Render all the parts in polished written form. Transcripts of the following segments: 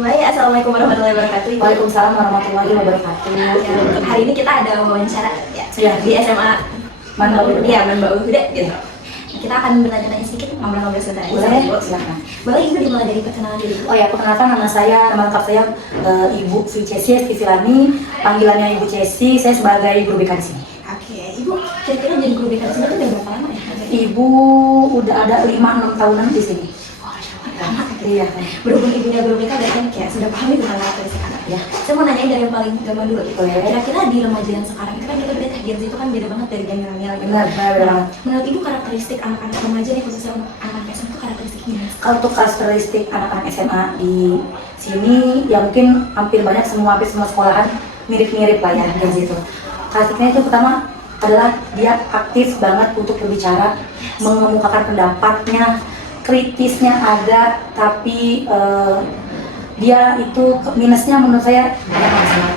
Baik, assalamualaikum warahmatullahi wabarakatuh. Waalaikumsalam warahmatullahi wabarakatuh. Ya, untuk hari ini kita ada wawancara ya di SMA Manbau. Iya, Manbau Huda gitu. Kita akan bertanya-tanya sedikit, ngobrol-ngobrol sebentar aja. Boleh, silakan. Boleh Ibu dimulai dari perkenalan diri. Oh ya, perkenalkan nama lengkap saya Ibu Sri Cesi Estifilani, panggilannya Ibu Cesi. Saya sebagai guru BK di sini. Oke, Ibu kira-kira jadi guru BK di sini itu udah berapa lama ya? Ibu udah ada 5-6 tahunan di sini. Lama. Iya. Berhubung ibunya guru BK berarti kayak sudah paham itu tentang karakteristik anak. Ya. Saya mau nanya dari yang paling gampang dulu gitu. Boleh. Kira-kira di remaja yang sekarang itu kan kita beda Gen Z itu kan beda banget dari Gen milenial gitu. Benar banget. Menurut Ibu karakteristik anak-anak remaja nih khususnya untuk anak SMA itu karakteristiknya? Kalau untuk karakteristik anak-anak SMA di sini, ya mungkin hampir semua sekolahan mirip-mirip lah ya Gen Z itu. Karakteristiknya itu pertama adalah dia aktif banget untuk berbicara, mengemukakan pendapatnya, kritisnya ada, tapi dia itu minusnya menurut saya banyak masalah.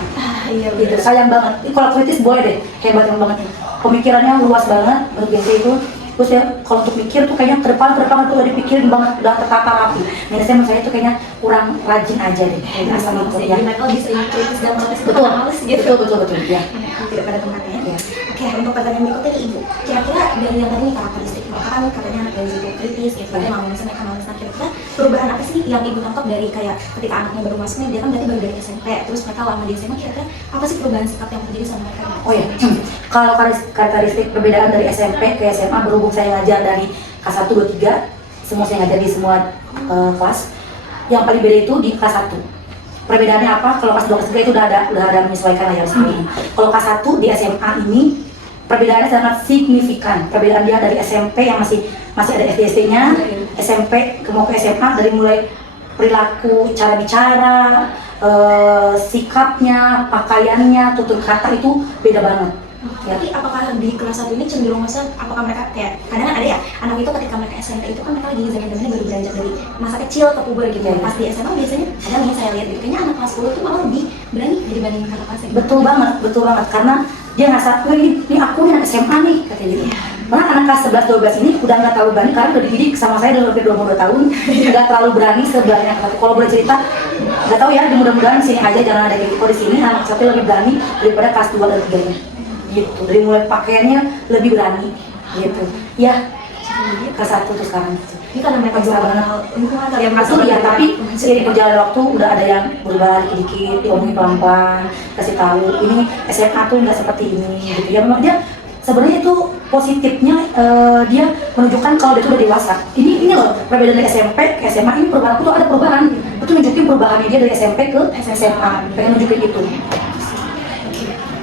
Iya Gitu, sayang banget. Kalau kritis boleh deh, hebat banget. Pemikirannya luas banget menurut Gen Z itu. Terus ya kalau untuk mikir tuh kayaknya ke depan tuh udah dipikirin banget, udah tertata rapi. Minusnya menurut saya itu kayaknya kurang rajin aja deh. Asal itu ya. Jadi mereka lebih sering kritis dan protes Betul, males gitu. betul ya. Tidak pada tempatnya. Ya. Oke, untuk pertanyaan berikutnya nih Ibu. Kira-kira dari yang tadi nih karakteristik mereka kan katanya anak Gen Z itu kritis gitu, tapi males mereka males. Nah, kira-kira perubahan apa sih yang Ibu tangkap dari kayak ketika anaknya baru masuk nih, dia kan berarti baru dari SMP, terus mereka lama di SMA, kira-kira apa sih perubahan sikap yang terjadi sama mereka? Oh ya, kalau karakteristik perbedaan dari SMP ke SMA, berhubung saya ngajar dari kelas 1, 2, 3, semua saya ngajar di semua kelas. Yang paling beda itu di kelas 1. Perbedaannya apa? Kalau kelas 2, kelas 3 itu udah ada menyesuaikan lah ya sebenarnya. Kalau kelas 1 di SMA ini perbedaannya sangat signifikan. Perbedaan dia dari SMP yang masih ada SD-nya, SMP mau ke SMA, dari mulai perilaku, cara bicara, sikapnya, pakaiannya, tutur kata itu beda banget. Ya. Tapi apakah di kelas 1 ini cenderung apakah mereka kayak kadang ada ya anak itu ketika mereka SMP itu kan mereka lagi zaman-zamannya baru beranjak dari masa kecil ke puber gitu. Ya. Pas di SMA biasanya ada nih saya lihat gitu kayaknya anak kelas 10 itu malah lebih berani dibanding kakak kelas gitu. Betul banget, karena dia ngerasa, ini aku nih anak SMA nih, katanya gitu. Malah anak kelas 11, 12 ini udah nggak terlalu berani karena udah dididik sama saya udah lebih 22 tahun, nggak terlalu berani sebenarnya. Kalau boleh cerita, nggak tahu ya, mudah-mudahan sini aja jangan ada gitu. Di sini anak satu lebih berani daripada kelas 2 dan 3 nya. Gitu, dari mulai pakaiannya lebih berani gitu. Ya, kelas 1 tuh sekarang. Ini karena mereka belum mengenal lingkungan kali ya, Betul ya, tapi seiring berjalan waktu udah ada yang berubah dikit-dikit, diomongin pelan-pelan, kasih tahu ini SMA tuh nggak seperti ini gitu. Ya memang dia sebenarnya itu positifnya, dia menunjukkan kalau dia tuh udah dewasa. Ini loh perbedaan dari SMP ke SMA, ini perubahan aku tuh ada perubahan. Itu nunjukin perubahannya dia dari SMP ke SMA, pengen nunjukin itu.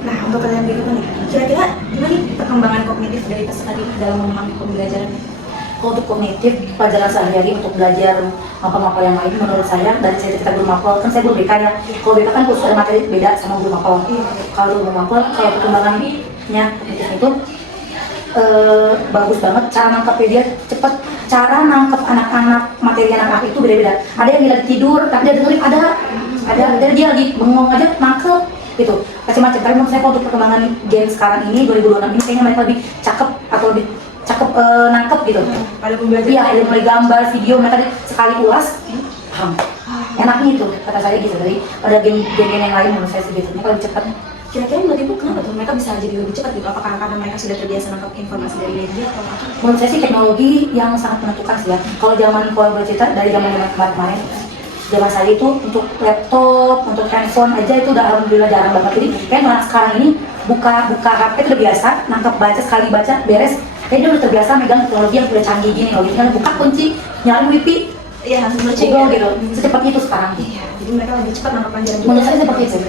Nah, untuk pertanyaan berikutnya nih, kira-kira gimana nih perkembangan kognitif dari peserta didik dalam memahami pembelajaran? Kalau untuk kognitif, pelajaran sehari-hari untuk belajar mapel-mapel yang lain, menurut saya dari cerita guru mapel, kan saya guru BK ya. Kalau BK kan khusus ada materi beda sama guru mapel. Kalau guru mapel, kalau perkembangannya kognitif itu bagus banget, cara nangkepnya dia cepet, cara nangkep anak-anak materi anak-anak itu beda-beda. Ada yang lagi tidur, tapi dia dengerin ada dia lagi bengong aja nangkep gitu, macam-macam. Tapi menurut saya kalau untuk perkembangan game sekarang ini 2026 ini kayaknya mereka lebih cakep atau lebih cakep nangkep gitu. Pada pembelajaran? Iya, dari mulai gambar, video, mereka sekali ulas paham. Enaknya itu kata saya gitu, dari pada game-game yang lain menurut saya segitu, mereka lebih cepat. Kira-kira menurut Ibu kenapa tuh mereka bisa jadi lebih cepat gitu? Apakah karena mereka sudah terbiasa nangkap informasi dari media atau apa? Menurut saya sih teknologi yang sangat menentukan sih ya. Kalau kalau bercerita dari zaman kemarin, zaman saya itu untuk laptop, untuk handphone aja itu udah alhamdulillah jarang banget. Jadi kayak anak sekarang ini buka HP itu udah biasa, nangkep baca sekali baca beres. Kayak dia udah terbiasa megang teknologi yang udah canggih gini, kalau gitu kan buka kunci, nyalain wifi, Iya, langsung searching Google gitu. Secepat itu sekarang. Iya, jadi mereka lebih cepat nangkap pelajaran juga. Menurut saya seperti itu.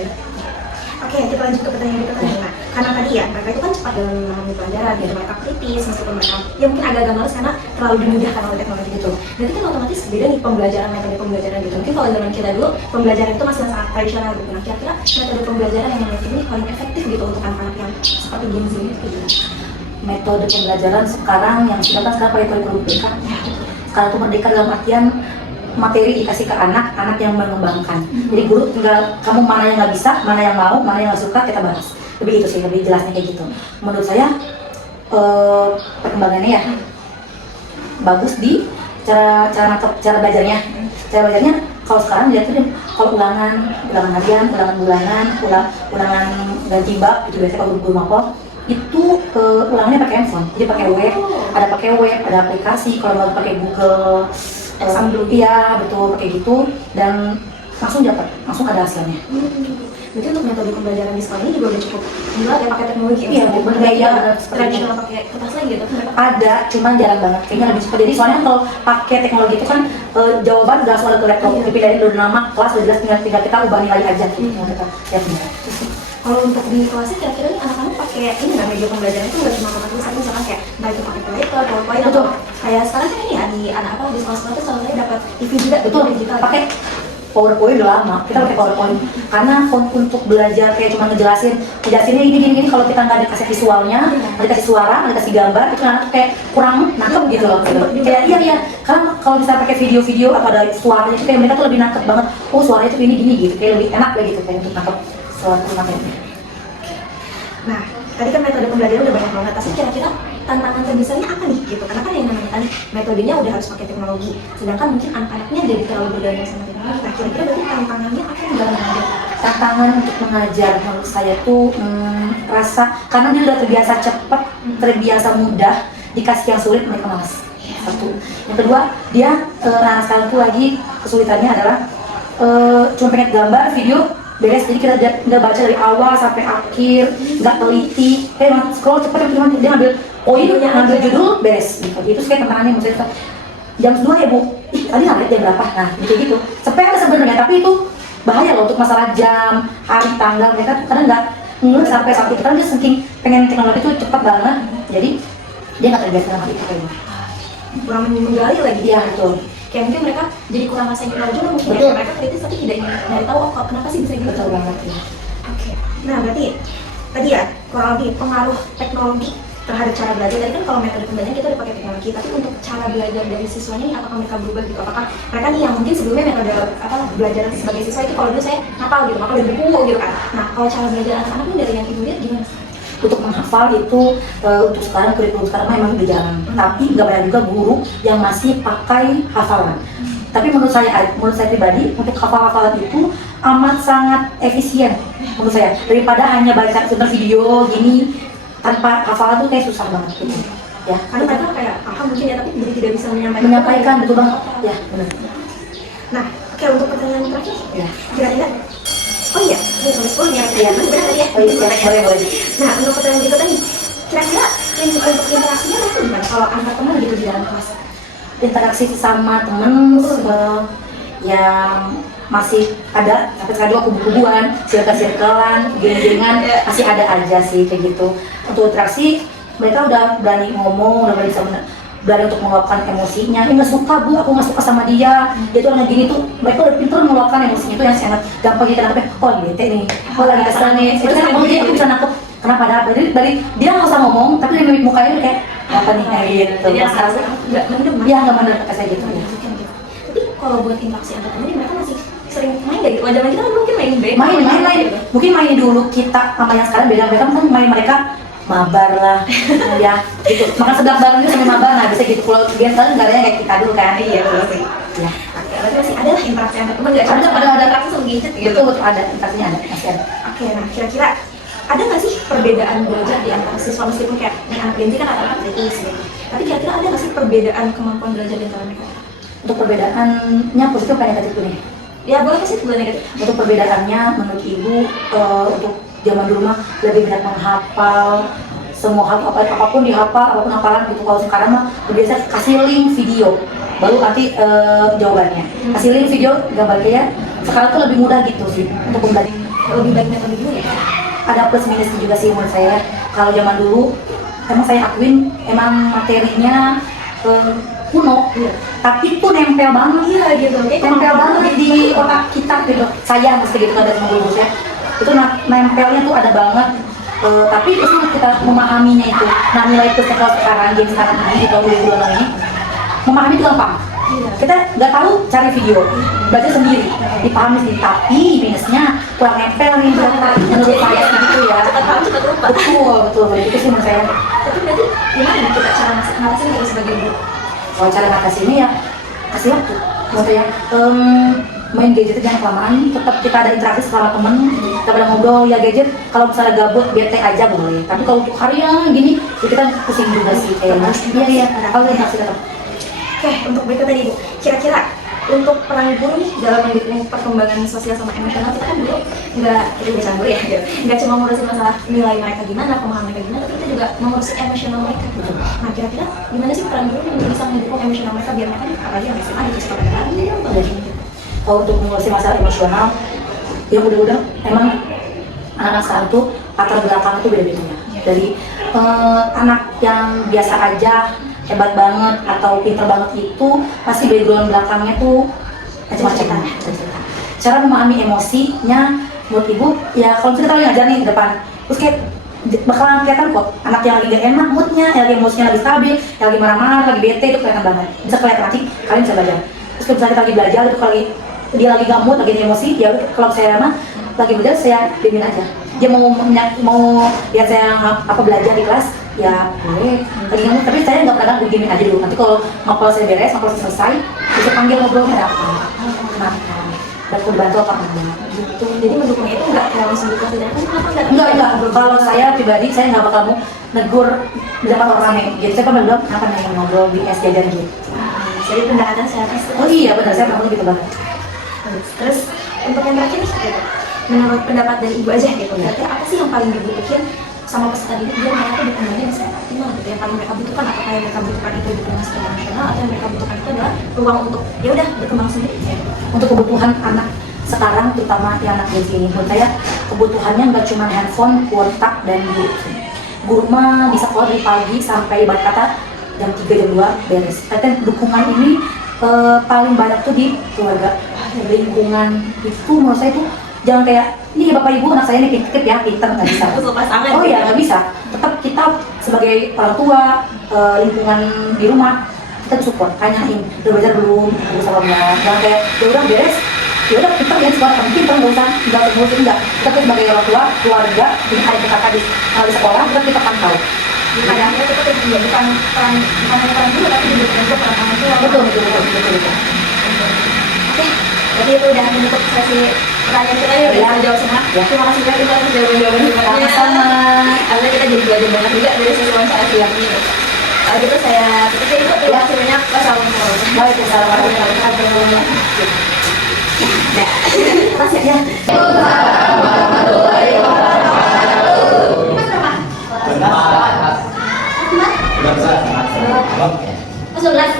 Oke, kita lanjut ke pertanyaan berikutnya. Nah, karena tadi ya mereka itu kan cepat dalam memahami pelajaran, gitu. Mereka kritis meskipun mereka ya mungkin agak-agak males karena terlalu dimudahkan oleh teknologi gitu. Berarti kan otomatis beda nih metode pembelajaran gitu. Mungkin kalau zaman kita dulu pembelajaran itu masih sangat tradisional gitu. Nah, kira-kira metode pembelajaran yang menurut ini paling efektif gitu untuk anak-anak yang seperti Gen Z ini gitu. Metode pembelajaran sekarang yang sudah kan sekarang pakai kurikulum BK. Sekarang itu merdeka dalam artian materi dikasih ke anak yang mengembangkan. Jadi guru tinggal kamu mana yang nggak bisa, mana yang mau, mana yang nggak suka kita bahas. Lebih itu sih, lebih jelasnya kayak gitu. Menurut saya perkembangannya ya bagus di cara belajarnya. Cara belajarnya kalau sekarang dia tuh kalau ulangan harian, ulangan bulanan, ulangan ganti bab itu biasanya kalau guru mapel itu ulangannya pakai handphone, jadi pakai web, ada aplikasi, kalau mau pakai Google, iya betul pakai gitu dan langsung ada hasilnya. Berarti untuk metode pembelajaran di sekolah ini juga udah cukup gila ya pakai teknologi. Iya, berbeda tradisional pakai kertas lagi gitu. Ada, cuman jarang banget. Kayaknya lebih cepat. Jadi soalnya kalau pakai teknologi itu kan jawaban udah langsung ada tuh laptop, dipilihin udah nama, kelas udah jelas, tinggal kita ubah nilai aja gitu. Kita lihat nih. Kalau untuk di kelasnya kira-kira nih anak-anak pakai ini nggak media pembelajaran itu nggak cuma pakai tulisan, misalkan kayak entah itu pakai proyektor, PowerPoint atau kayak sekarang kan ini ya di anak apa di sekolah-sekolah tuh selalu dapat TV juga betul digital. Pakai PowerPoint udah lama, kita pakai PowerPoint karena untuk belajar kayak cuma ngejelasinnya ini kalau kita nggak dikasih visualnya, nggak dikasih suara, nggak dikasih gambar, itu anak kayak kurang nangkep gitu loh. Kayak iya, karena kalau misalnya pakai video-video atau ada suaranya itu kayak mereka tuh lebih nangkep banget. Oh suaranya tuh gini gitu, kayak lebih enak lah gitu kayak untuk nangkep suara makanya. Nah, tadi kan metode pembelajaran udah banyak banget, tapi kira-kira tantangan terbesarnya apa nih gitu? Karena kan yang namanya tadi metodenya udah harus pakai teknologi, sedangkan mungkin anak-anaknya jadi terlalu bergantung sama teknologi. Nah, kira-kira berarti tantangannya apa yang dalam mengajar? Tantangan untuk mengajar menurut saya tuh rasa karena dia udah terbiasa cepat, terbiasa mudah, dikasih yang sulit mereka malas. Satu. Yang kedua, dia anak sekarang tuh lagi kesulitannya adalah cuma pengen gambar, video, beres, jadi kita nggak baca dari awal sampai akhir, nggak teliti, kayak scroll cepat, dia ngambil poin, ngambil judul, beres gitu. Itu sih kayak tantangannya misalnya jam 2 ya bu, tadi nggak lihat jam berapa, nah gitu gitu. Sepele sebenarnya, tapi itu bahaya loh untuk masalah jam, hari, tanggal, mereka kadang nggak sampai saat itu, karena dia saking pengen teknologi itu cepat banget, jadi dia nggak terbiasa sama itu kayaknya. Kurang menggali lagi. Iya betul. Kayak mungkin mereka jadi kurang rasa ingin tahu juga mungkin ya, mereka kritis tapi tidak ingin dari tahu kenapa sih bisa gitu. Betul banget ya. Oke. Nah berarti tadi ya kurang lebih pengaruh teknologi terhadap cara belajar. Tadi kan kalau metode pembelajaran kita udah pakai teknologi, tapi untuk cara belajar dari siswanya ini apakah mereka berubah gitu? Apakah mereka nih yang mungkin sebelumnya metode belajar sebagai siswa itu kalau dulu saya ngapal gitu, ngapal dari buku gitu kan. Nah kalau cara belajar anak-anak ini dari yang ibu lihat gimana? Untuk menghafal itu untuk sekarang kurikulum sekarang memang udah jarang, tapi nggak banyak juga guru yang masih pakai hafalan. Tapi menurut saya pribadi untuk hafal-hafalan itu amat sangat efisien menurut saya daripada hanya baca sebentar video gini tanpa hafalan tuh kayak susah banget gitu. Ya, Karena mereka kayak paham mungkin ya tapi jadi tidak bisa menyampaikan betul banget. Ya, benar. Nah, oke untuk pertanyaan terakhir, Ya. kira-kira oh iya, ini sampai 10 ya. Iya. Benar tadi ya. Oh iya, boleh. Nah, untuk pertanyaan berikutnya nih, kira-kira untuk interaksinya itu gimana kalau antar teman gitu di dalam kelas? Interaksi sama temen yang masih ada sampai sekarang juga kubu-kubuan, sirkel-sirkelan, geng-gengan masih ada aja sih kayak gitu. Untuk interaksi mereka udah berani ngomong, udah berani untuk meluapkan emosinya. Nggak suka bu, aku nggak suka sama dia tuh orangnya gini tuh. Mereka udah pintar meluapkan emosinya itu yang sangat gampang kita nangkep. Oh bete nih, oh lagi kesel nih. Itu kan aku dia bisa nangkep. Kenapa ada? Dari dia nggak usah ngomong, tapi dari mimik mukanya udah kayak apa nih kayak gitu. Jadi nggak mendem. Iya nggak bener kata saya gitu ya. Tapi kalau buat interaksi antar teman mereka masih sering main gak gitu? Zaman kita kan mungkin main Main. Mungkin main dulu kita sama yang sekarang beda. Mereka kan main mereka mabar lah, ya gitu. Makan sedap bareng juga sama mabar, nah bisa gitu. Kalau dia sekarang negaranya kayak kita dulu kan. Iya betul sih. Ya. Oke, berarti masih ada lah interaksi antar teman nggak? Ada interaksi sama gadget gitu. Betul ada, interaksinya ada, masih ada. Oke, nah kira-kira ada nggak sih perbedaan belajar di antara siswa meskipun kayak anak Gen Z kan rata-rata kritis gitu. Tapi kira-kira ada nggak sih perbedaan kemampuan belajar di antara mereka? Untuk perbedaannya positif apa negatif tuh nih? Ya boleh sih boleh negatif. Untuk perbedaannya menurut ibu untuk zaman dulu mah lebih banyak menghafal semua hal apapun dihafal, apapun hafalan gitu. Kalau sekarang mah biasa kasih link video baru nanti jawabannya. Kasih link video gambarnya. Sekarang tuh lebih mudah gitu sih untuk pembelajaran. Lebih baik metode dulu ya. Ada plus minusnya juga sih menurut saya. Kalau zaman dulu emang saya akuin emang materinya kuno, tapi tuh nempel banget. Iya gitu. Nempel banget di otak kita gitu. Saya mesti gitu ada sama guru saya. Itu nempelnya tuh ada banget. Tapi terus kita memahaminya itu. Nah nilai plusnya kalau sekarang jadi sekarang ini di tahun 2020 ini memahami itu gampang. Kita nggak tahu cari video, belajar sendiri, dipahami sendiri. Tapi minusnya kurang nempel nih menurut saya gitu ya. Cepat lupa. Betul, itu sih menurut saya. Tapi berarti gimana kita cara ngatasin itu sebagai guru? Kalau cara ngatasinnya ya kasih waktu. Menurut saya main gadget itu jangan kelamaan, tetap kita ada interaksi sama temen, kita pada ngobrol ya gadget. Kalau misalnya gabut bete aja boleh, tapi kalau untuk harian gini ya kita pusing juga sih kayaknya. Iya kalau interaksi tetap. Oke, untuk berikutnya nih Bu, kira-kira untuk peran guru nih dalam mendukung perkembangan sosial sama emosional, kita kan dulu kita juga guru ya, gitu. Nggak cuma ngurusin masalah nilai mereka gimana, pemahaman mereka gimana, tapi kita juga mengurusi emosional mereka gitu. Nah kira-kira gimana sih peran guru yang bisa mendukung emosional mereka biar mereka nih, apalagi yang SMA gitu suka pada lari gitu. Kalau untuk mengurusi masalah emosional, ya mudah-mudahan emang anak-anak sekarang tuh latar belakang itu beda-beda. Dari anak yang biasa aja hebat banget atau pinter banget itu pasti background belakangnya tuh macam-macam. Cara memahami emosinya menurut ibu ya kalau kita lagi ngajar nih di depan terus kayak bakalan kelihatan kok anak yang lagi gak enak moodnya, yang lagi emosinya lagi stabil, yang lagi marah-marah, lagi bete itu kelihatan banget. Bisa kelihatan nanti kalian bisa belajar. Terus kalau misalnya kita lagi belajar itu kali dia lagi gak mood, lagi emosi, ya kalau saya mah lagi belajar saya diemin aja. Dia mau lihat saya apa belajar di kelas ya boleh lagi ngomong, tapi saya nggak pernah begini aja dulu. Nanti kalau ngapal saya beres, ngapal saya selesai, bisa panggil ngobrolnya ada apa, kenapa, dan dibantu apa enggak gitu. Jadi mendukungnya itu nggak kayak langsung dikonsiderkan, kenapa enggak. Kalau saya pribadi saya nggak bakal mau negur di depan orang rame gitu. Saya pernah bilang kenapa nih ngobrol di es jajan gitu. Jadi pendekatan saya pasti. Oh iya benar, saya pernah gitu banget. Terus untuk yang terakhir nih, gitu, menurut pendapat dari ibu aja gitu, berarti apa sih yang paling dibutuhin sama peserta didik biar mereka tuh berkembangnya bisa optimal gitu? Yang paling mereka butuhkan, apakah yang mereka butuhkan itu dukungan secara emosional atau yang mereka butuhkan itu adalah ruang untuk ya udah berkembang sendiri gitu. Untuk kebutuhan anak sekarang terutama yang anak di sini menurut saya kebutuhannya nggak cuma handphone, kuota dan guru mah bisa sekolah dari pagi sampai ibarat kata jam 3 jam 2 beres. Tapi dukungan ini paling banyak tuh di keluarga, lingkungan itu menurut saya itu jangan kayak ini bapak ibu anak saya ini pinter ya pinter nggak bisa. Oh iya nggak bisa. Tetap kita sebagai orang tua lingkungan di rumah kita support, tanyain udah belajar belum, udah sama belum, jangan kayak ya udah beres, ya udah kita yang sekolah tapi kita nggak usah nggak ngurusin enggak. Kita tuh sebagai orang tua keluarga ini ada kakak di sekolah kita pantau. Kadang-kadang kita tuh bukan peran dulu tapi juga peran orang tua. Betul. Oke, jadi itu udah menutup sesi pertanyaan kita ya, udah jawab semua. Terima kasih banyak Ibu atas jawaban-jawaban pertanyaannya. Sama. Karena kita jadi belajar banyak juga dari sesi wawancara siang ini. Kalau gitu saya tutup ya Ibu, terima kasih banyak. Wassalamualaikum warahmatullahi wabarakatuh. Terima kasih ya. Sebelas.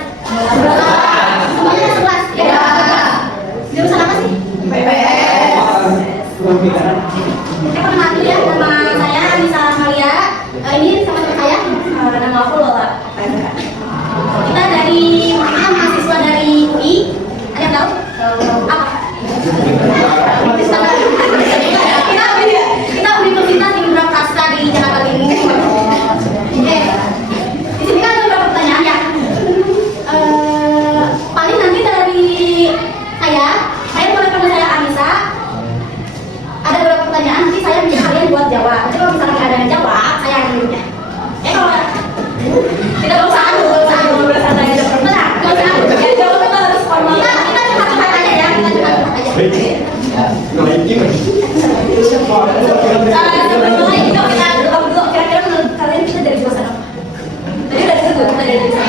Semuanya 11. Ya. Jurusan apa sih? Perkenalkan ya, nama saya Nisa Amalia. Ini sama teman saya. Nama aku Lola. Kita mahasiswa dari UI. Ada yang tahu? Apa? Kita Universitas Indra Prasta di Jakarta Timur. Di sini kan ada beberapa pertanyaan ya. Paling nanti dari saya boleh panggil saya Anissa. Ada beberapa pertanyaan nanti saya minta kalian buat jawab. Nanti kalau misalnya nggak ada yang jawab, saya akan jawabnya. Kalau kita nggak usah adu, ngobrol santai aja. Benar, nggak usah adu. Ya jawabnya nggak harus formal. Kita cuma curhat aja ya, kita cuma curhat aja. Sebelumnya itu kita jawab dulu. Kira-kira menurut kalian kita dari jurusan apa? Tadi udah disebut kita dari jurusan.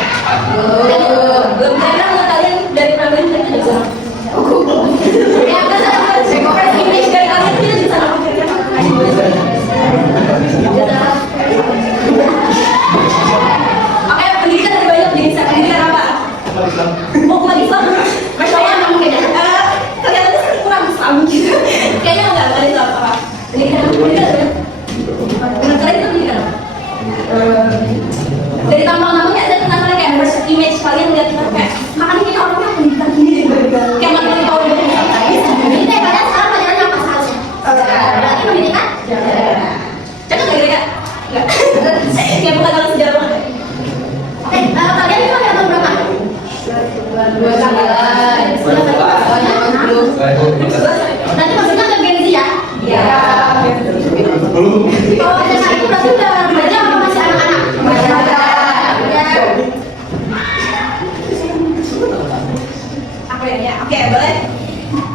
Belum. Kira-kira menurut kalian dari prambanan kita dari jurusan apa? Ya benar. English dari kalian kita jurusan apa? Kira-kira oke, pendidikan lebih banyak jenisnya. Pendidikan apa? Hukum Islam. Masya Allah, mungkin ya. Kalian itu kurang Islam gitu. Kayaknya enggak ada Islam apa. Pendidikan apa? Menurut kalian itu pendidikan apa? Dari tampang namanya ada kenapa kayak first image kalian lihat kita kayak makanya kita orangnya pendidikan ini. kayaknya. Oke, boleh.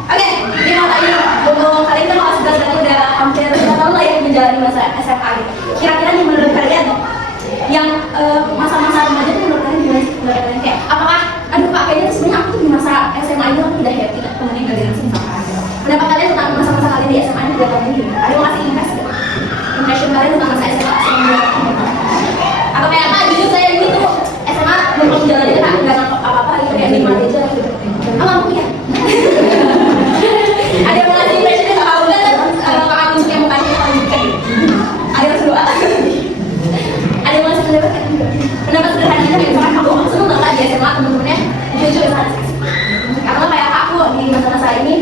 Oke, ini mau tanya, ngomong kalian kan kelas 11 berarti udah hampir 2 tahun lah ya menjalani masa SMA gitu. Kira-kira nih menurut kalian yang masa-masa remaja itu menurut kalian gimana sih? Menurut kalian kayak apakah aduh Pak kayaknya sebenarnya aku tuh di masa SMA itu aku udah happy tak temenin gak dengan sama kalian. Pendapat kalian tentang masa-masa kalian di SMA ini udah kalian gimana? Ada yang ngasih impression kalian tentang masa SMA sebelum atau kayak apa jujur saya ini tuh SMA belum jalan aja nggak nangkep apa-apa gitu kayak nikmat aja gitu. Apa ya? Ada yang ngasih impressionnya sama aku kan kakak musik yang mukanya paling ada yang seru ada yang ngasih pendapat sederhananya kayak misalkan kamu seneng nggak lah di SMA temen-temennya jujur sana karena kayak aku di masa-masa ini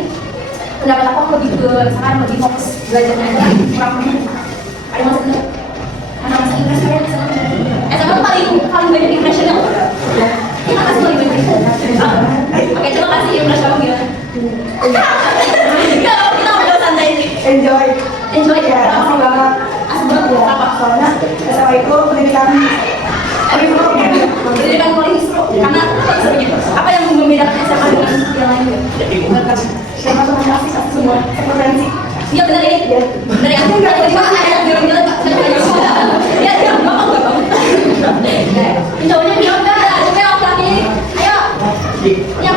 pendapat aku lebih ke misalkan lebih fokus belajarnya aja kurang ada yang ngasih masa impression kalian SMA tuh paling banyak impressionnya kita kasih paling banyak oke coba kasih impression kamu gimana? Kita ngobrol santai sih. Enjoy Ya, asik banget. asik banget ya. Apa? Soalnya SMA itu pendidikan Pendidikan paling seru karena serunya. Apa yang membedakan SMA dengan yang lain? SMA sama asik semua frekuensi. Iya benar ini. Dari aku tiba-tiba ada yang bilang ya dia ngomong nggak kamu? Cowoknya bilang nggak ada. Coba aku lagi. Ayo. Yang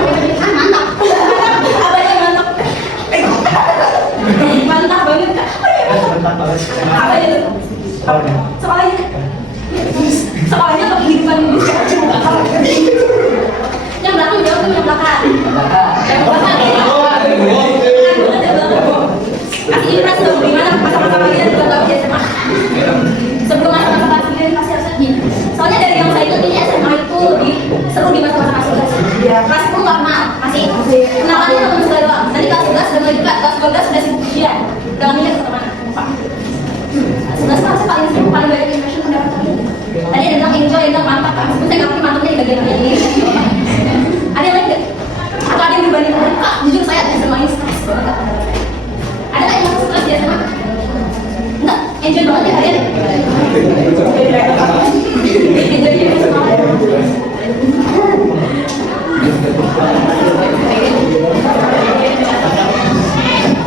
mantap. Apa yang mantap? Mantap banget kak. Apa itu? Soalnya kehidupan yang belakang jawab tuh yang belakang. Yang belakang. Kasih impresi dong gimana masa-masa kalian buat di SMA. Sebelum masa-masa kelas 3 ini pasti harus gini. Soalnya dari yang saya ikut ini SMA itu lebih seru di masa-masa kelas 11. Iya. Kelas 10 nggak kenal, masih kenalannya teman sekolah doang. Nanti kelas 11 udah mulai juga, kelas 12 sudah sibuk ujian. Udah nggak mikir kemana. 11 kelasnya paling seru, paling banyak impression pendapat kalian. Tadi ada bilang enjoy, bilang mantap kan. Saya ngerti mantapnya di bagian mana ini. Ada yang lain nggak? Atau ada yang dibandingkan? Kak, jujur saya SMA ini stres banget. Ada nggak yang stres di SMA? Enggak, enjoy banget ya kalian. Enjoy ya SMA.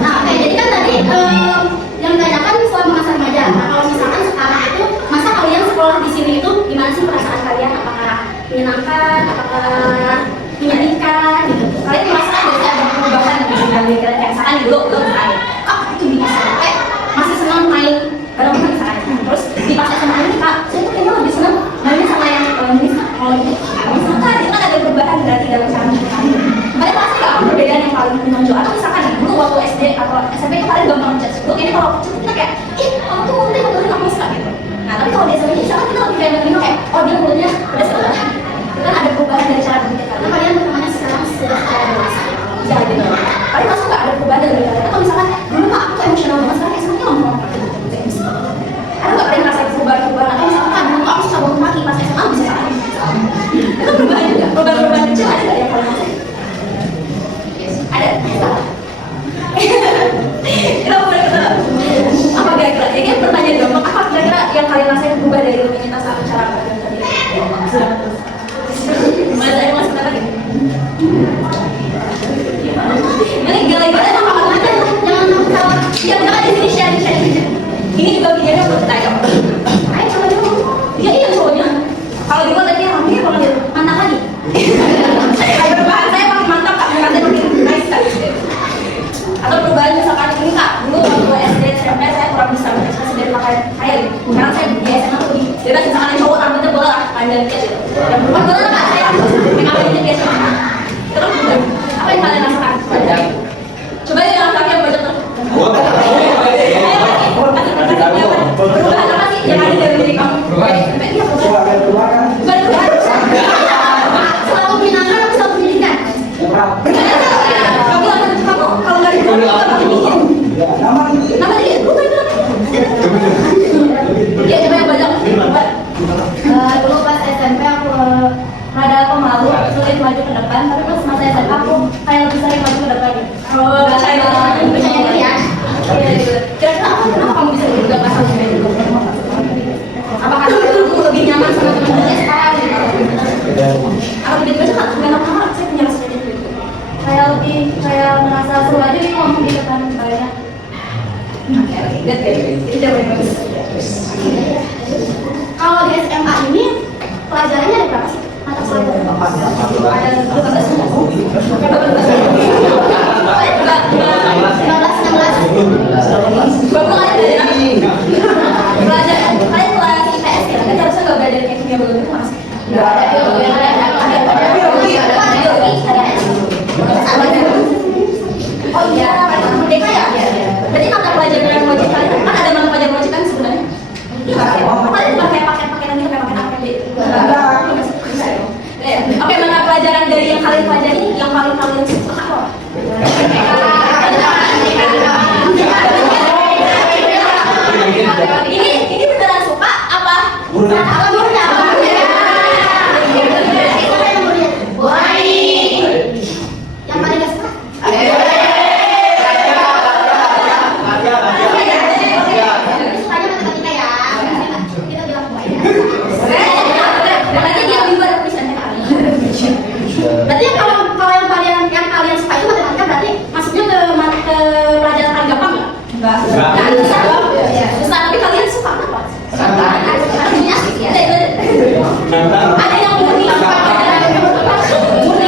Nah, oke, jadi kan tadi yang ditanyakan selama masa remaja. Nah, kalau misalkan sekarang itu masa kalian sekolah di sini itu gimana sih perasaan kalian? Apakah menyenangkan? Apakah menyedihkan? Gitu. Kalian merasa nggak sih ada perubahan di kalian? Kayak misalkan dulu misalkan, itu bisa kayak masih senang main bareng misalkan. Terus di pas SMA ini kak, saya tuh kayaknya lebih senang mainnya sama yang kalau ini. Misalkan itu kan ada perubahan berarti dalam cara kalian. Kalian pasti nggak ada perbedaan yang paling menonjol. Atau misalkan dulu waktu SD atau SMP itu kalian gampang ngejudge. Dulu ini kalau kecil kita kayak, kamu tuh mulutnya betul aku suka gitu. Nah tapi kalau di SMP misalkan kita lebih kayak menerima kayak, dia mulutnya pedas banget. Itu kan ada perubahan dari cara berpikir kalian. Kalian bertemannya sekarang sudah secara dewasa. Ya gitu. Kalian masuk nggak ada perubahan dari kalian? Atau misalkan dulu mah aku tuh emosional banget sekarang kayak semuanya ngomong. Ada nggak kalian merasa perubahan-perubahan? Atau misalkan dulu aku suka bangun pagi pas SMA bisa saat ini. Itu perubahan juga. Perubahan kecil ada nggak yang kalian rasain? Ada. Kita boleh kata apa kira-kira? Ini kan pertanyaan dong. Apa kira-kira yang kalian rasain berubah dari rutinitas atau cara kalian tadi? Gimana tadi mas kata lagi? Ini gila banget sama apa aja? Jangan salah. Ya kita kan di sini share. Ini juga videonya buat kita ya. Ayo coba dulu. Iya soalnya. Kalau di luar tadi ramai kalau gitu mantap lagi. Perubahan saya makin mantap kak, perubahan saya makin nice kak. Atau perubahan misalkan ini kak, dulu waktu SD SMP saya kurang bisa berekspresi dari pakaian saya gitu. Sekarang saya di SMA tuh lebih bebas misalkan cowok rambutnya bola lah, panjang dikit gitu. Yang perempuan bola kak saya make up ini dia sama. Terus juga apa yang kalian rasakan? Coba yang laki yang banyak tuh. Perubahan apa sih yang ada dari diri kamu? Iya perubahan. Selalu menyenangkan atau selalu menyedihkan? Kamu kalau nggak dibilang apa bikin? Nama dia? Lupa itu namanya. Ya coba yang banyak. Dulu pas SMP aku rada pemalu, sulit maju ke depan. Tapi pas masa SMA aku kayak lebih sering maju ke depan. Oh, percaya diri ya. Kira-kira apa? Kenapa kamu bisa berubah pas SMP dulu? Apakah kamu lebih nyaman sama teman-teman sekarang? Atau tiba-tiba saya nggak lama saya punya rasa gitu. Kayak lebih kayak merasa seru aja gitu ngomong di depan banyak. Oke, good. Itu udah bagus. Kalau di SMA ini pelajarannya ada berapa sih? Mata pelajaran? Ada 16. Bapak kalian belajar kalian kelas IPS ya, kan harusnya nggak belajar kayak kimia biologi mas? Nggak ada. Oh iya, merdeka ya? Berarti mata pelajaran yang wajib kalian kan ada mata pelajaran wajib kan sebenarnya? Kalian pakai paket-paketan itu kayak paket apa gitu? Oke, mana pelajaran dari yang kalian pelajari yang paling kalian suka apa? Ini beneran suka apa? Alhamdulillah. Yang paling gak suka? Sukanya matematika ya. Kita bilang buaya. Berarti dia minggu ada tulisannya kali. Berarti yang kalian suka itu matematika berarti masuknya ke pelajaran paling gampang nggak? Enggak. Susah, tapi kalian suka apa? Artinya asik ya. Ada yang murni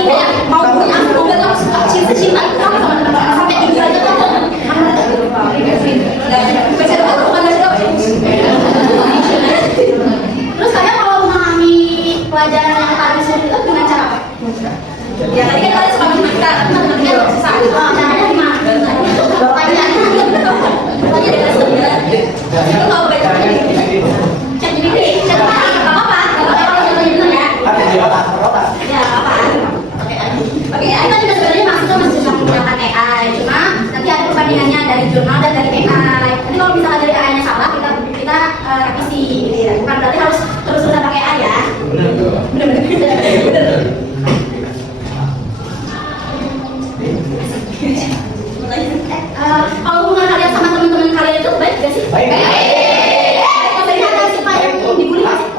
kayak mau punya aku nggak tahu suka cinta itu kan sampai tinggi aja tuh. Baca doa bukan baca doa. Terus kalian kalau memahami pelajaran yang paling sulit itu dengan cara apa? Ya tadi kan kalian suka matematika, tapi matematika nggak susah. Caranya gimana? Tanya. Pokoknya dari kelas 9. Itu kalau baca chat GPT, chat apa apa? Kalau contohnya ya. Ya apa? Oke, itu juga sebenarnya maksudnya masih bisa menggunakan AI, cuma nanti ada perbandingannya dari jurnal dan dari AI. Nanti kalau misalnya dari AI-nya salah, kita revisi, gitu ya. Bukan berarti harus terus-terusan pakai AI ya. Bener. Kalau hubungan kalian sama teman-teman kalian itu baik gak sih? Baik. Jadi ada siapa yang dibully gak sih?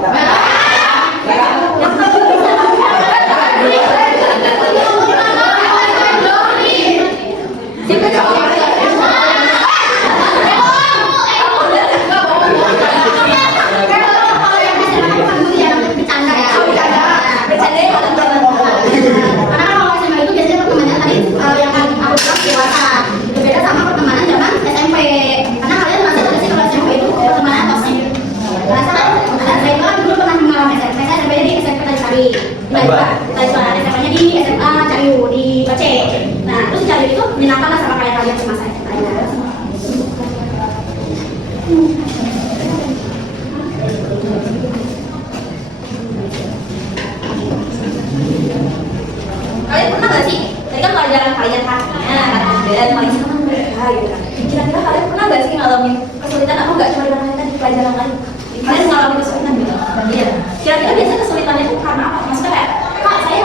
SMP-nya di SMA Cariu di Bace. Nah, terus di Cariu itu menyenangkan lah sama kalian semasa SMA-nya. Kalian pernah gak sih? Tadi kan pelajaran kalian pastinya dan paling senang mereka gitu kan. Kira-kira kalian pernah gak sih ngalamin kesulitan apa nggak cuma di kalian di pelajaran lain? Kalian ngalamin kesulitan gitu? Iya. Kira-kira biasanya kesulitannya itu karena apa? Maksudnya kayak, Kak, saya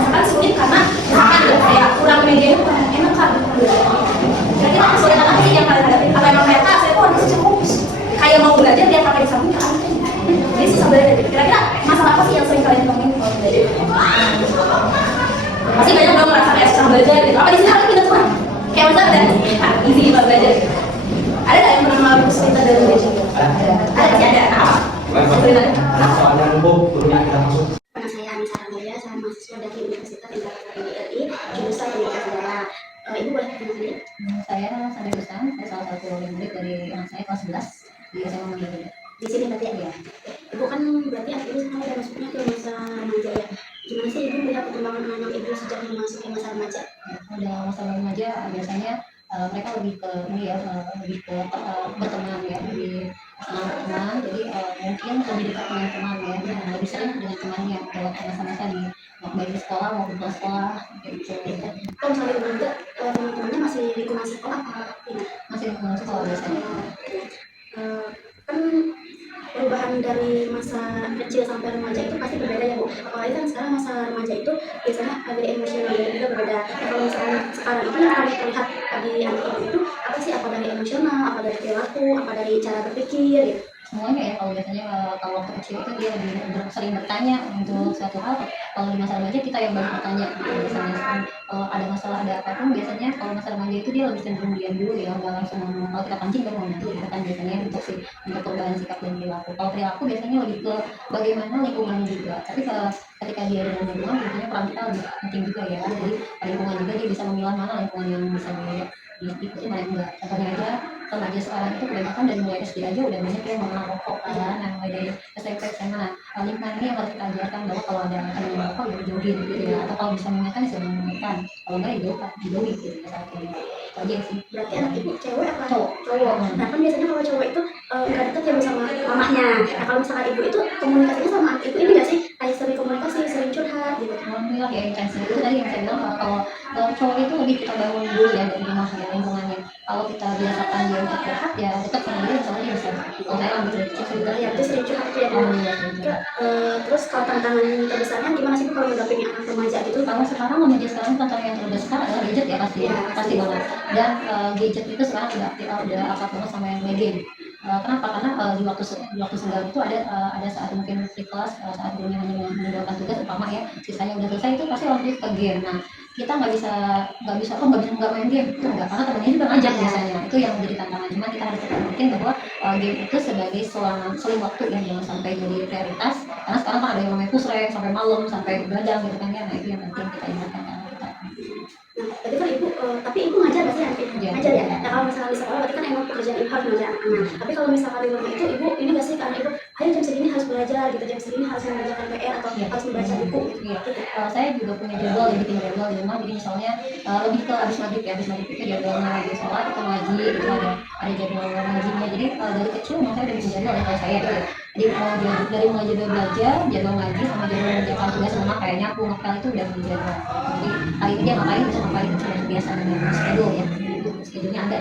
misalkan sulit karena misalkan kayak kurang media kurang enak kan? Kira-kira kesulitan apa sih yang kalian hadapi? Apa emang kayak, Kak, saya kok harus fokus? Kayak mau belajar dia pakai di samping kan? Jadi susah belajar. Kira-kira masalah apa sih yang sering kalian temuin kalau belajar? Pasti banyak dong merasa kayak susah belajar gitu. Apa di sini kalian kita semua? Kayak misalnya dan easy banget belajar. Ada nggak yang pernah mengalami kesulitan dalam belajar? Ada sih ada. Apa? Kesulitannya? Soalnya numpuk, gurunya kita masuk. Nama saya Anissa Ramalia, saya mahasiswa dari Universitas Indonesia RI, jurusan Pendidikan Sejarah. Ibu boleh perkenalkan diri? Saya Sandra Gustam, saya salah satu murid dari anak saya kelas 11 di SMA Mandiri. Di sini berarti ya? Ibu kan berarti akhirnya sekarang udah masuknya ke masa remaja ya? Gimana sih Ibu melihat perkembangan anak Ibu sejak memasuki masa remaja? Udah masa remaja biasanya mereka lebih ke ini ya, lebih ke berteman ya, lebih senang berteman. Jadi mungkin lebih dekat dengan teman ya, lebih sering dengan temannya kalau masa-masa di baik di sekolah maupun di sekolah kayak gitu. Kalau misalnya Ibu juga teman-temannya masih di lingkungan sekolah apa gimana? Masih di lingkungan sekolah biasanya. Kan perubahan dari masa kecil sampai remaja itu pasti berbeda ya Bu. Apalagi kan sekarang masa remaja itu biasanya agak emosional dan juga berbeda. Nah, kalau misalnya sekarang itu yang paling terlihat di anak ibu itu apa sih? Apa dari emosional, apa dari perilaku, apa dari cara berpikir gitu. semuanya ya. Kalau biasanya kalau waktu kecil itu dia lebih sering bertanya untuk suatu hal. Kalau di masa remaja kita yang banyak bertanya gitu. Biasanya kalau ada masalah ada apapun, biasanya kalau masa remaja itu dia lebih cenderung diam dulu ya, nggak langsung ngomong. Kalau kita pancing baru ngomong gitu kan biasanya untuk perubahan sikap dan perilaku. Kalau perilaku biasanya lebih ke bagaimana lingkungannya juga. Tapi ketika dia ada lingkungan, biasanya peran kita lebih penting juga ya. Jadi lingkungan juga dia bisa memilah mana lingkungan yang bisa diikuti mana yang enggak. Contohnya aja remaja sekarang itu kebanyakan dari mulai SD aja udah banyak yang mengenal rokok kan, yang mulai dari SMP SMA. Lingkungan ini yang harus kita ajarkan bahwa kalau ada teman yang merokok ya dijauhin gitu ya, atau kalau bisa mengingatkan ya sudah mengingatkan, kalau enggak ya dijauhin gitu saat ini. Itu aja sih. Berarti anak ibu cewek apa Cowok. cowok? Nah kan biasanya kalau cowok itu nggak deket ya sama mamahnya. Nah kalau misalkan ibu itu komunikasinya sama anak ibu ini nggak sih kayak sering komunikasi, sering curhat gitu? Alhamdulillah ya intensif itu tadi yang saya bilang kalau cowok itu lebih kita bangun dulu ya dari rumah ya lingkungannya. Kalau kita biasakan dia untuk curhat ya dekat sama dia insya Allah dia bisa. Kalau saya ambil dari kecil sudah Ya itu sering curhat itu ya. alhamdulillah. Terus kalau tantangan terbesarnya gimana sih Bu kalau mendampingi anak remaja gitu? Kalau sekarang remaja sekarang tantangan yang terbesar adalah gadget ya pasti Ya, pasti banget. Dan gadget itu sekarang udah akrab banget sama yang main game. Kenapa? Karena di waktu senggang itu ada saat mungkin di kelas saat gurunya hanya meninggalkan tugas umpama ya sisanya udah selesai itu pasti lanjut ke game. Nah kita nggak main game itu enggak karena temennya juga ngajak biasanya itu yang menjadi tantangan. Cuma kita harus tetap bikin bahwa game itu sebagai seling waktu ya jangan sampai jadi prioritas karena sekarang kan ada yang namanya push rank sampai malam sampai begadang gitu kan ya. Nah itu yang penting kita ingatkan ke anak kita. Nah, tadi kan ibu, tapi ibu ngajar nggak sih anak ibu? Iya. Ngajar ya. Nah kalau misalnya di sekolah berarti kan emang pekerjaan ibu harus mengajar anak-anak. Tapi kalau misalkan di rumah itu ibu ini nggak sih karena ibu, ayo jam segini harus belajar gitu, jam segini harus mengerjakan PR atau Iya. harus membaca buku gitu. Iya. Saya juga punya jadwal ya bikin jadwal di rumah. Jadi misalnya lebih ke abis maghrib ya, abis maghrib itu jadwalnya lagi sholat itu ngaji itu ada jadwal ngajinya. Jadi dari kecil memang saya udah bikin jadwal ya kalau saya gitu. Jadi dari mulai jadwal belajar, jadwal ngaji sama jadwal mengerjakan tugas rumah kayak nyapu ngepel itu udah bikin jadwal. Jadi hari ini dia ngapain bisa ngapain itu sudah biasa dengan schedule ya. Schedule-nya ada.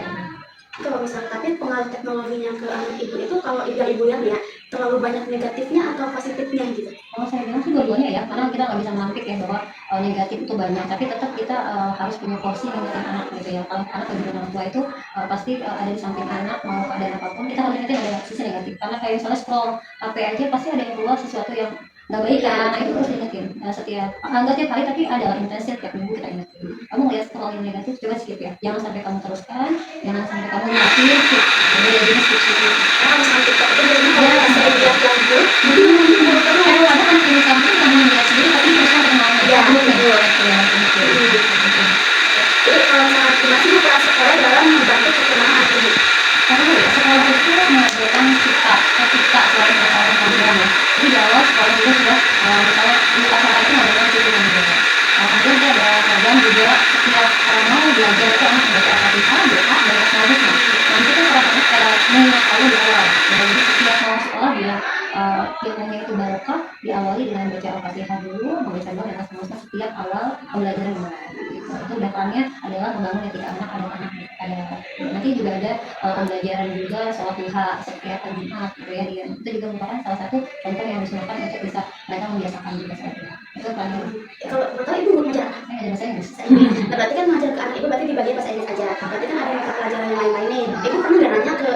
Kalau misalnya tapi pengaruh teknologinya ke anak ibu itu kalau ibu yang ya terlalu banyak negatifnya atau positifnya gitu? Kalau saya bilang sih dua-duanya ya, karena kita nggak bisa menampik ya bahwa negatif itu banyak, tapi tetap kita harus punya porsi ngingetin anak gitu ya. Kalau anak kehidupan orang tua itu pasti ada di samping anak mau keadaan apapun kita harus ingetin ada sisi negatif. Karena kayak misalnya scroll HP aja pasti ada yang keluar sesuatu yang nggak baik kan, nah itu harus diingetin setiap nggak tiap hari tapi ada intensitas tiap minggu kita ingetin. Kamu ngeliat scroll yang negatif coba skip ya, jangan sampai kamu teruskan, jangan sampai kamu ngeliatin skip, jadi jadi skip. Kalau misalnya TikTok itu jadi kalau bisa dilihat lagu, Kalau ada kan pilih kamu kamu ngeliat sendiri tapi teruskan kenalnya. Ya, betul. jadi kalau misalnya masih peran sekolah dalam membantu perkembangan anak ibu. Karena ya sekolah itu mengajarkan etika selain masalah pembelajaran ya. Jadi di awal sekolah juga sudah misalnya di UKSR itu mengajarkan civikan juga. Kemudian dia ada program juga setiap mau belajar itu anak membaca Al-Fatihah, doa, dan selanjutnya. Nah itu kan orang-orang cara mengingat Allah di awal. Jadi setiap mau sekolah dia ilmunya itu barokah diawali dengan baca Al-Fatihah dulu, membaca doa dan seterusnya setiap awal pembelajaran dimulai. Itu dasarnya adalah membangun etika anak ada nanti juga ada pembelajaran juga sholat duha setiap hari Jumat gitu ya. Itu juga merupakan salah satu contoh yang disunahkan untuk bisa mereka membiasakan juga sholat duha. Itu paling Kalau betul ibu guru ngajar apa? saya ngajar bahasa Inggris. Nah, berarti kan ngajar ke anak ibu berarti dibagi bahasa Inggris aja. Berarti kan ada mata pelajaran yang lain-lain nih. Ibu pernah nggak nanya ke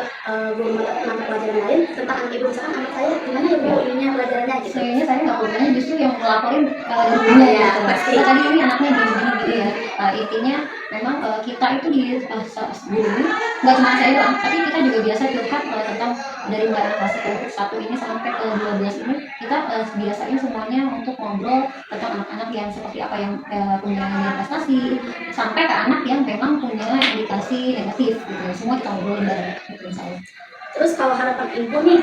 guru mata pelajaran lain tentang anak ibu misalkan anak saya gimana ya bu ininya pelajarannya gitu? Kayaknya saya nggak pernah justru yang ngelaporin dari gurunya ya. pasti. Tadi ini anaknya gini-gini gitu ya. Intinya memang kita itu di guru nggak cuma saya doang, tapi kita juga biasa curhat tentang dari mulai anak kelas 1 ini sampai ke 12 ini kita biasain semuanya untuk ngobrol tentang anak-anak yang seperti apa yang punya prestasi sampai ke anak yang memang punya indikasi negatif gitu. Semua kita ngobrolin bareng gitu misalnya. Terus kalau harapan ibu nih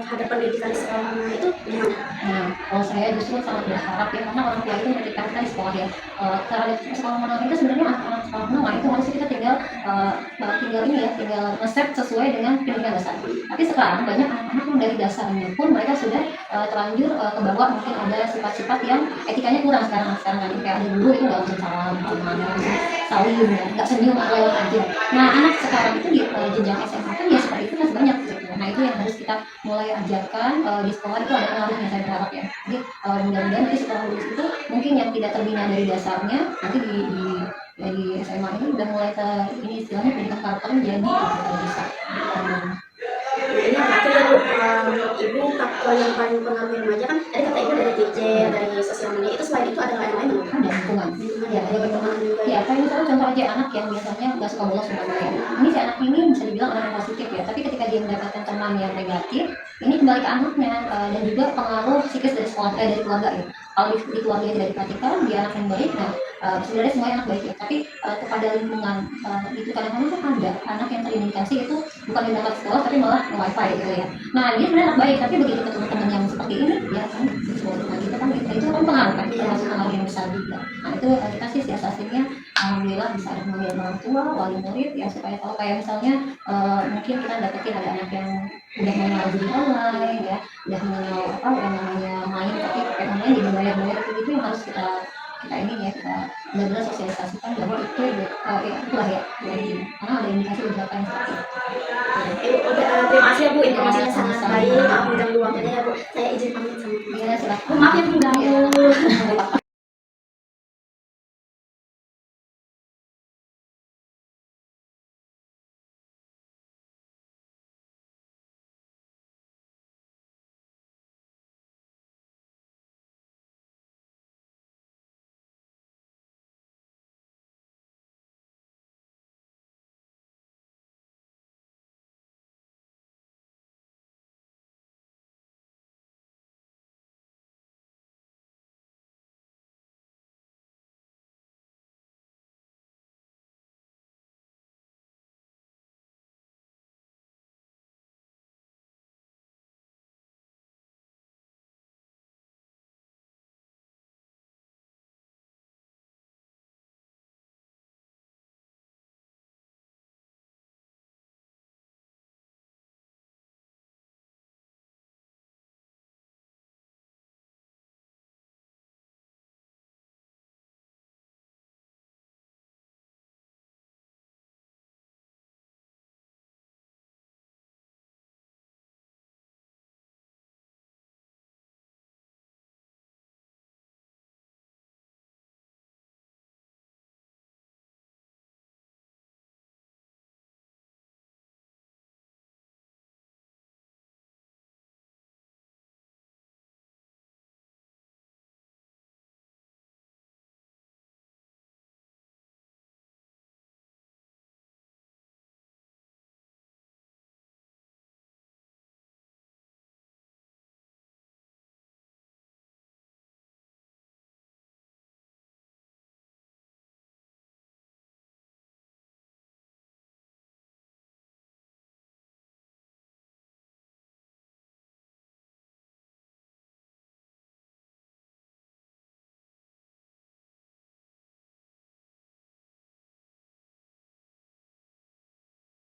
hadapan pendidikan di sekolah itu gimana? Nah, kalau saya justru sangat berharap ya karena orang tua itu ketika kita di sekolah ya terhadap sekolah menengah itu sebenarnya anak-anak sekolah menengah itu harusnya kita tinggal tinggal nge-set sesuai dengan pendidikan dasar. Tapi sekarang banyak anak-anak yang dari dasarnya pun mereka sudah terlanjur ke bawah mungkin ada sifat-sifat yang etikanya kurang sekarang kan kayak ada guru itu nggak langsung salam salim ya nggak senyum lewat aja. Nah anak sekarang itu di jenjang SMA kan ya seperti itu masih banyak gitu. Nah itu yang harus kita mulai ajarkan di sekolah itu ada pengaruhnya saya berharap ya. Jadi mudah-mudahan nanti setelah lulus itu mungkin yang tidak terbina dari dasarnya nanti di SMA ini udah mulai ini istilahnya pendidikan karakternya jadi bisa. Nah ini berarti ya bu kalau yang paling pengaruh remaja kan tadi kata Ibu dari DJ, dari sosial media, itu selain itu ada yang lain menurut Ada lingkungan. ya, ada pertemanan juga Ya, kayak misalnya contoh aja anak yang biasanya nggak suka bolos umpamanya ya. Ini si anak ini bisa dibilang anak yang positif ya, tapi ketika dia mendapatkan teman yang negatif, ini kembali ke anaknya dan juga pengaruh psikis dari sekolah, dari keluarga ya. Kalau di keluarga tidak diperhatikan, dia anak yang baik, nah sebenarnya semuanya anak baik ya. Tapi kepada lingkungan itu kadang-kadang kan ada anak yang terindikasi itu bukan di berangkat sekolah, tapi malah wifi gitu ya. Nah dia sebenarnya anak baik, tapi begitu ketemu teman yang seperti ini, ya kan sekolah gitu kan, itu kan pengaruh kan, termasuk pengaruh yang besar juga. Nah itu kita sih siasatinya alhamdulillah bisa ada pembimbingan orang tua, wali murid ya supaya tahu kayak misalnya mungkin kita dapetin ada anak yang udah mengenal judi online ya, udah mengenal apa yang namanya main tapi pakai online jadi bayar-bayar itu yang harus kita ini ya kita benar-benar sosialisasikan bahwa itu ya itulah ya karena ada indikasi beberapa yang seperti itu. Terima kasih ya Bu, informasinya sangat baik. Maaf mengganggu waktunya ya Bu. Saya izin pamit sama Bu. Ya silakan. Maaf ya mengganggu.